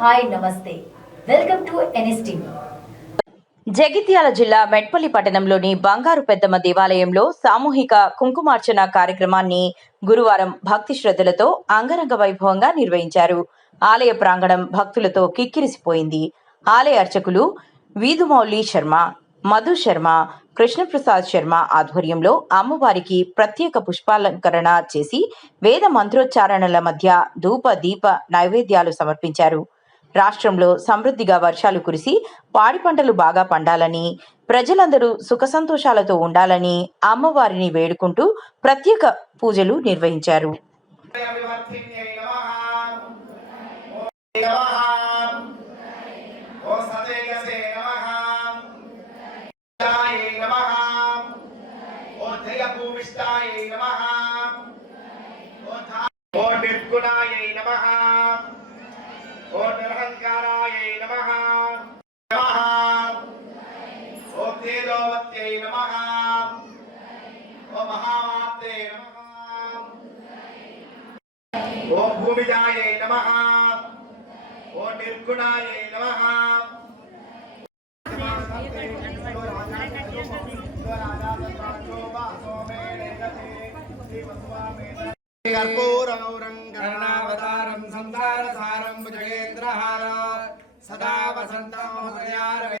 Hi నమస్తే welcome to NSTV. Jagtial జిల్లా మెట్పల్లి పట్టణంలోని బంగారు పెద్దమ్మ దేవాలయంలో సామూహిక కుంకుమార్చన కార్యక్రమాన్ని గురువారం భక్తి శ్రద్ధలతో అంగరంగ వైభవంగా నిర్వహించారు. ఆలయ ప్రాంగణం భక్తులతో కిక్కిరిసిపోయింది. ఆలయ అర్చకులు వీధుమౌళి శర్మ, మధు శర్మ, కృష్ణప్రసాద్ శర్మ ఆధ్వర్యంలో అమ్మవారికి ప్రత్యేక పుష్పాలంకరణ చేసి వేద మంత్రోచ్చారణల మధ్య ధూప దీప నైవేద్యాలు సమర్పించారు. రాష్ట్రంలో సమృద్ధిగా వర్షాలు కురిసి పాడి పంటలు బాగా పండాలని, ప్రజలందరూ సుఖ సంతోషాలతో ఉండాలని అమ్మవారిని వేడుకుంటూ ప్రత్యేక పూజలు నిర్వహించారు. ఓం నిరహంకారాయై నమః ఓం తేజోవత్యై నమః ఓం మహామాత్రే నమః ఓం భూమిజాయై నమః ఓం నిర్గుణాయై నమః కర్పూర